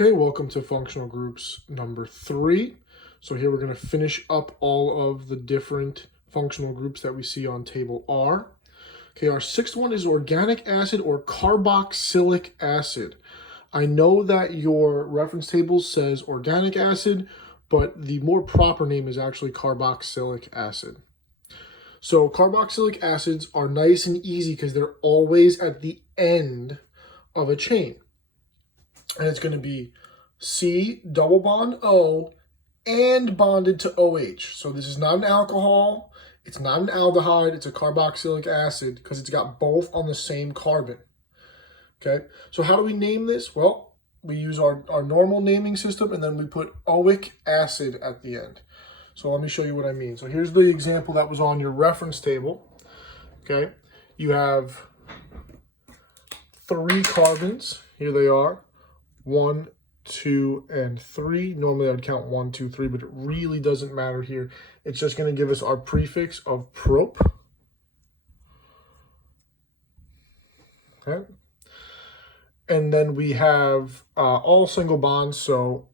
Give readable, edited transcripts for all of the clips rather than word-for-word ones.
Okay, welcome to functional groups number 3. So here we're going to finish up all of the different functional groups that we see on table R. Okay, our sixth one is organic acid or carboxylic acid. I know that your reference table says organic acid, but the more proper name is actually carboxylic acid. So carboxylic acids are nice and easy because they're always at the end of a chain. And it's going to be C double bond O and bonded to OH. So this is not an alcohol. It's not an aldehyde. It's a carboxylic acid because it's got both on the same carbon. Okay, so how do we name this? Well, we use our normal naming system and then we put oic acid at the end. So let me show you what I mean. So here's the example that was on your reference table. Okay, you have 3 carbons. Here they are. 1, 2, and 3. Normally I'd count 1, 2, 3, but it really doesn't matter here. It's just going to give us our prefix of prop. Okay. And then we have all single bonds, so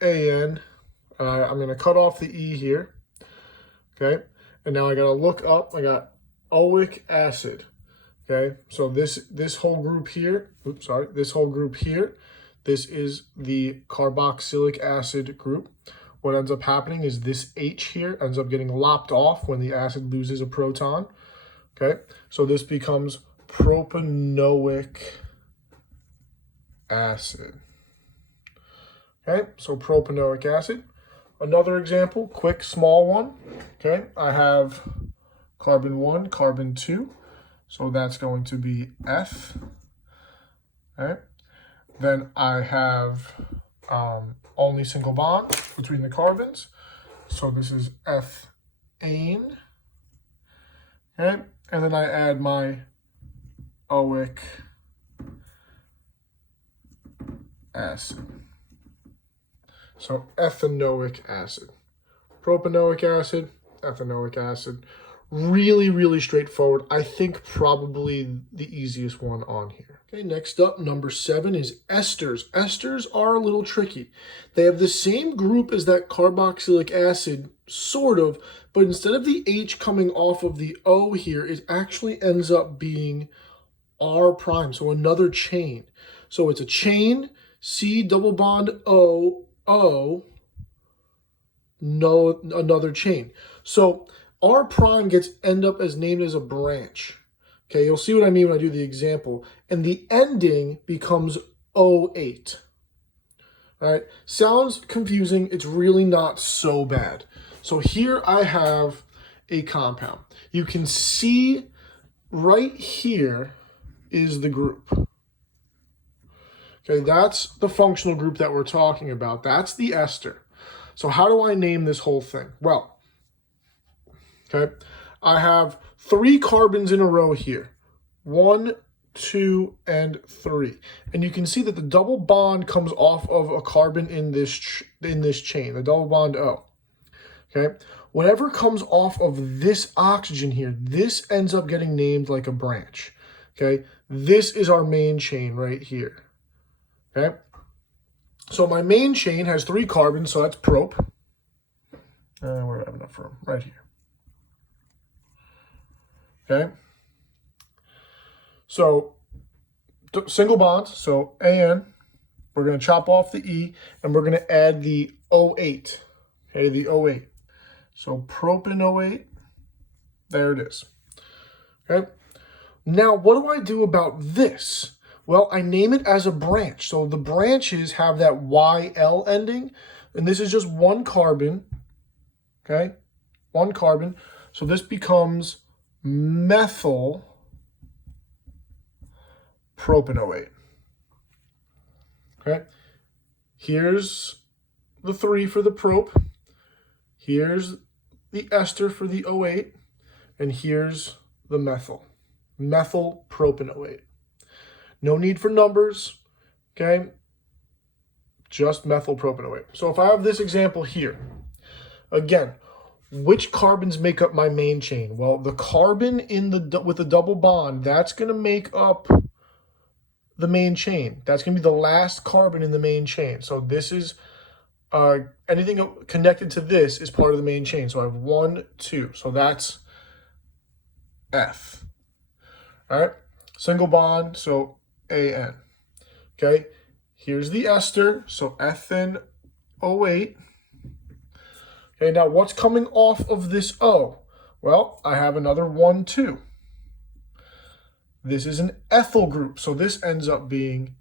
AN. I'm going to cut off the E here. Okay. And now I got to look up. I got oic acid. Okay. So this whole group here, this whole group here, this is the carboxylic acid group. What ends up happening is this H here ends up getting lopped off when the acid loses a proton. Okay, so this becomes propanoic acid. Okay, so propanoic acid. Another example, quick, small one. Okay, I have carbon 1, carbon 2. So that's going to be F. Okay. Then I have only single bond between the carbons. So this is ethane. Okay. And then I add my oic acid. So ethanoic acid. Propanoic acid, ethanoic acid. Really, really straightforward. I think probably the easiest one on here. Okay, next up, number 7 is esters. Esters are a little tricky. They have the same group as that carboxylic acid, sort of, but instead of the H coming off of the O here, it actually ends up being R prime, so another chain. So it's a chain, C double bond O, O, no, another chain. So R prime end up as named as a branch. Okay, you'll see what I mean when I do the example. And the ending becomes O8. All right, sounds confusing. It's really not so bad. So here I have a compound. You can see right here is the group. Okay, that's the functional group that we're talking about. That's the ester. So how do I name this whole thing? Well, okay, I have 3 carbons in a row here. 1, 2, and 3. And you can see that the double bond comes off of a carbon in this chain, the double bond O. Okay, whatever comes off of this oxygen here, this ends up getting named like a branch. Okay, this is our main chain right here. Okay, so my main chain has 3 carbons, so that's prop. Where do I have enough room? Right here. Okay, so single bonds, so AN, we're going to chop off the E, and we're going to add the O8, okay, the O8. So propanoate, there it is. Okay, now what do I do about this? Well, I name it as a branch. So the branches have that YL ending, and this is just 1 carbon, okay, 1 carbon. So this becomes methyl propanoate. Okay, here's the 3 for the prop, here's the ester for the O8, and here's the methyl propanoate. No need for numbers, okay, just methyl propanoate. So if I have this example here, again, which carbons make up my main chain? Well, the carbon with the double bond, that's going to make up the main chain. That's going to be the last carbon in the main chain. So this is anything connected to this is part of the main chain. So I have 1, 2. So that's F. All right. Single bond, so AN. Okay. Here's the ester, so ethane O8. Okay, now what's coming off of this O? Well, I have another 1, 2. This is an ethyl group, so this ends up being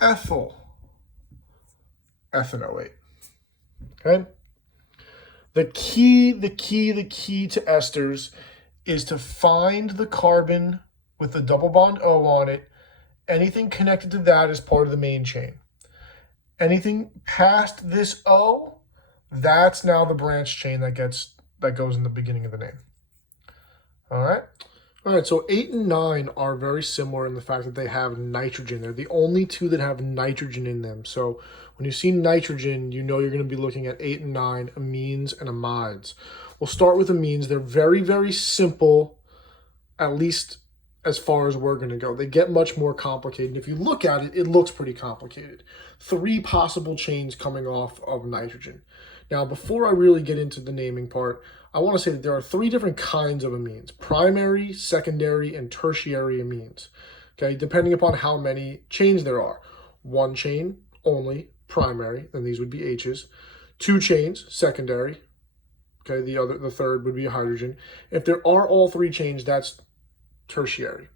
ethyl ethanoate. Okay? The key to esters is to find the carbon with the double bond O on it. Anything connected to that is part of the main chain. Anything past this O, that's now the branch chain that goes in the beginning of the name. All right? All right, so 8 and 9 are very similar in the fact that they have nitrogen. They're the only two that have nitrogen in them. So when you see nitrogen, you know you're going to be looking at 8 and 9, amines and amides. We'll start with amines. They're very, very simple, at least as far as we're going to go. They get much more complicated. If you look at it, it looks pretty complicated. 3 possible chains coming off of nitrogen. Now, before I really get into the naming part, I want to say that there are 3 different kinds of amines: primary, secondary, and tertiary amines. Okay, depending upon how many chains there are. 1 chain only, primary, then these would be H's. 2 chains, secondary. Okay, the third would be a hydrogen. If there are all 3 chains, that's tertiary.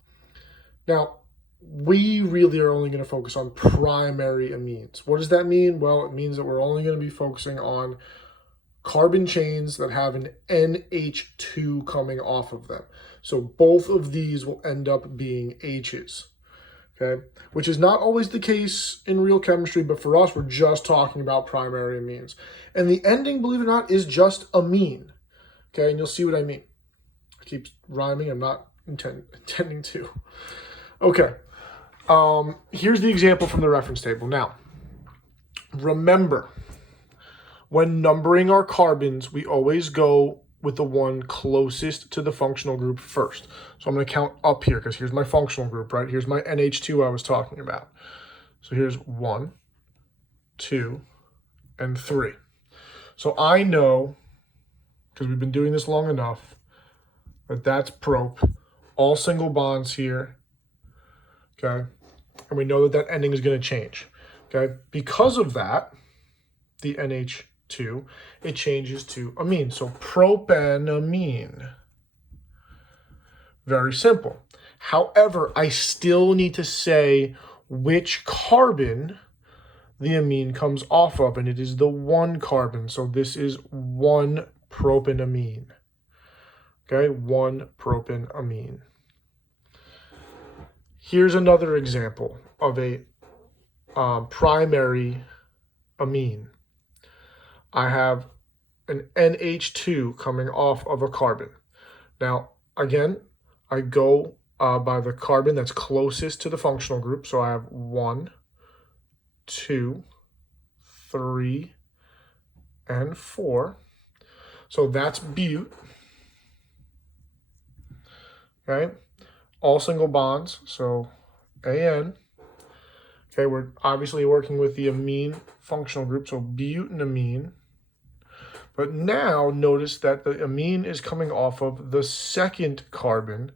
Now, we really are only going to focus on primary amines. What does that mean? Well, it means that we're only going to be focusing on carbon chains that have an NH2 coming off of them. So both of these will end up being H's, okay? Which is not always the case in real chemistry, but for us, we're just talking about primary amines. And the ending, believe it or not, is just amine, okay? And you'll see what I mean. I keep rhyming. I'm not intending to. Okay. Here's the example from the reference table. Now, remember, when numbering our carbons, we always go with the one closest to the functional group first. So I'm going to count up here because here's my functional group, right? Here's my NH2 I was talking about. So here's 1, 2, and 3. So I know, because we've been doing this long enough, that that's prop, all single bonds here, okay? And we know that that ending is going to change, okay? Because of that, the NH2, it changes to amine. So propanamine. Very simple. However, I still need to say which carbon the amine comes off of, and it is the 1 carbon. So this is 1-propanamine. Okay, 1-propanamine. Here's another example of a primary amine. I have an NH2 coming off of a carbon. Now, again, I go by the carbon that's closest to the functional group. So I have 1, 2, 3, and 4. So that's bute. Okay, all single bonds, so AN. Okay, we're obviously working with the amine functional group, so butanamine. But now notice that the amine is coming off of the 2nd carbon,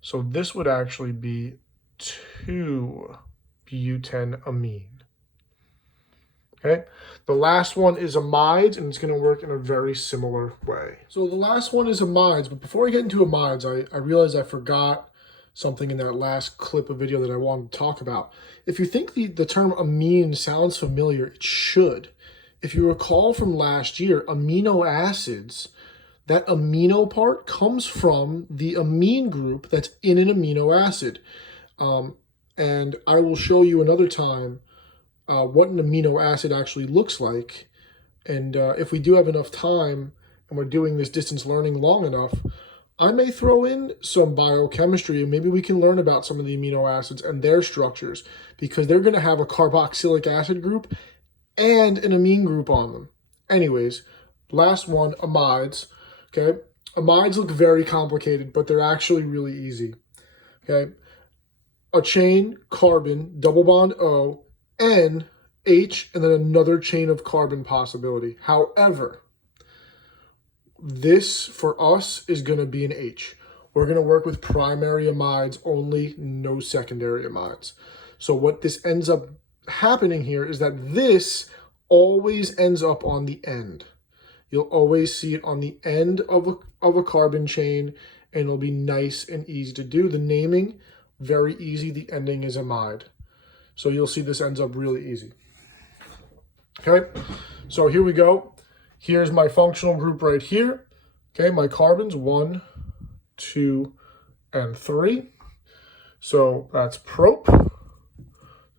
so this would actually be 2-butanamine. Okay, the last one is amides, and it's going to work in a very similar way. So the last one is amides, but before I get into amides, I realized I forgot something in that last clip of video that I wanted to talk about. If you think the term amine sounds familiar, it should. If you recall from last year, amino acids, that amino part comes from the amine group that's in an amino acid. And I will show you another time what an amino acid actually looks like. And if we do have enough time and we're doing this distance learning long enough, I may throw in some biochemistry and maybe we can learn about some of the amino acids and their structures, because they're going to have a carboxylic acid group and an amine group on them. Anyways, last one, amides. Okay, amides look very complicated, but they're actually really easy. Okay, a chain, carbon, double bond O, N, H, and then another chain of carbon possibility. However, this for us is going to be an H. We're going to work with primary amides only, no secondary amides. So what this ends up happening here is that this always ends up on the end. You'll always see it on the end of a carbon chain, and it'll be nice and easy to do. The naming, very easy. The ending is amide. So you'll see this ends up really easy. Okay, so here we go. Here's my functional group right here. Okay, my carbons, 1, 2, and 3. So that's prop,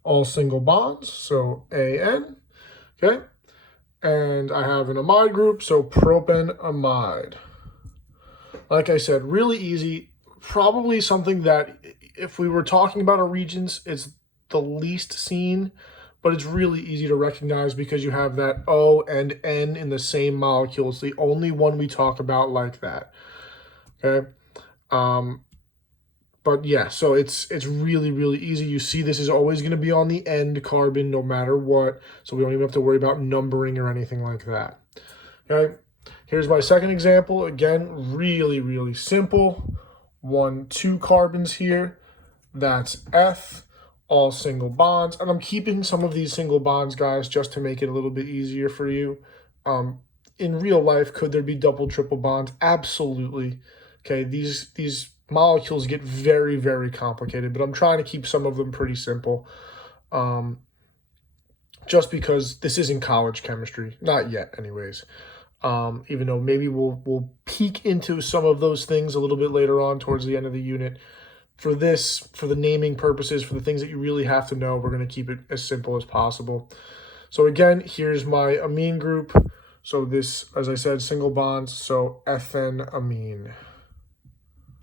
all single bonds, so AN. Okay, and I have an amide group, so propanamide. Like I said, really easy. Probably something that if we were talking about our regions, it's the least seen, but it's really easy to recognize because you have that O and N in the same molecule. It's the only one we talk about like that. Okay. But yeah, so it's really, really easy. You see this is always going to be on the end carbon no matter what. So we don't even have to worry about numbering or anything like that. Okay. Here's my second example. Again, really, really simple. 1, 2 carbons here. That's F, all single bonds. And I'm keeping some of these single bonds, guys, just to make it a little bit easier for you. In real life, could there be double, triple bonds? Absolutely. Okay, these molecules get very, very complicated, but I'm trying to keep some of them pretty simple. Just because this isn't college chemistry. Not yet, anyways. Even though maybe we'll peek into some of those things a little bit later on towards the end of the unit. For this, for the naming purposes, for the things that you really have to know, we're going to keep it as simple as possible. So again, here's my amine group. So this, as I said, single bonds, so ethanamine.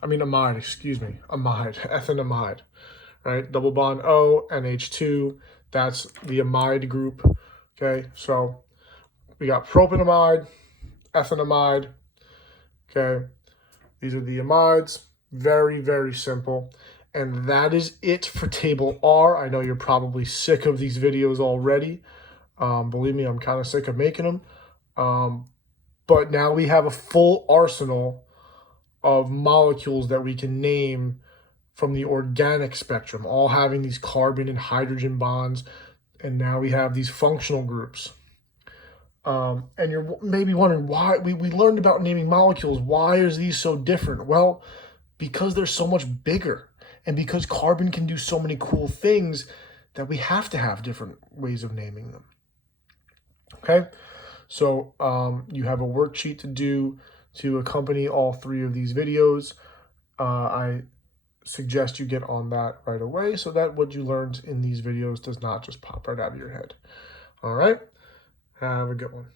Amide, excuse me, amide, ethanamide, right? Double bond O, NH2, that's the amide group, okay? So we got propanamide, ethanamide, okay? These are the amides. Very, very simple. And that is it for table R. I know you're probably sick of these videos already. Believe me, I'm kind of sick of making them. But now we have a full arsenal of molecules that we can name from the organic spectrum, all having these carbon and hydrogen bonds. And now we have these functional groups. And you're maybe wondering why we learned about naming molecules. Why is these so different? Well, because they're so much bigger and because carbon can do so many cool things that we have to have different ways of naming them. Okay, so you have a worksheet to do to accompany all 3 of these videos. I suggest you get on that right away so that what you learned in these videos does not just pop right out of your head. All right, have a good one.